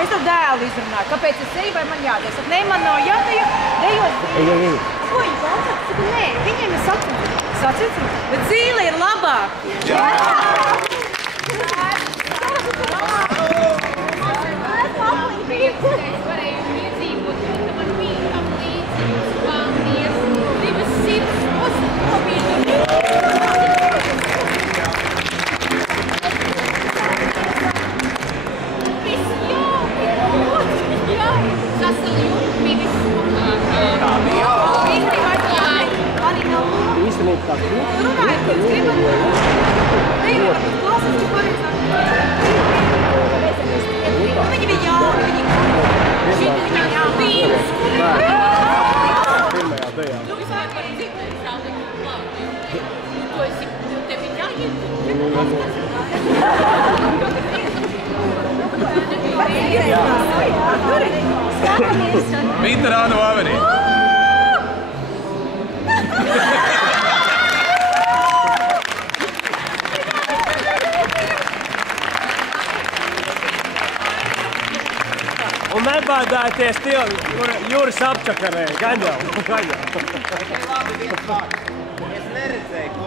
Es tev dēlu izrunāju, kāpēc es eju vai man jādejas? Nē, man nav jādeja, dejos zīle. Ko viņi klausās? Saku, nē, viņiem ir sacīts, bet zīle ir labāk. Jā! Es varēju iedzīvot, ka man mīkam līdzi Spānijas 200 uzkopītu. Īstenībā tā kļūt. Runājiet, jūs gribat? Nevar, bet klasiski pareizāk. Viņi bija jauni, viņi šitā viņi jauni. Pirmajā dejā. Tu vispār par dzirdēt savu labi. To esi, tev ir jāiet. Vinterānu avenī. Un nebādāties tie, kur Juris apčakarēja. Gaņau. Labi, viens vārds. Es neredzēju, ko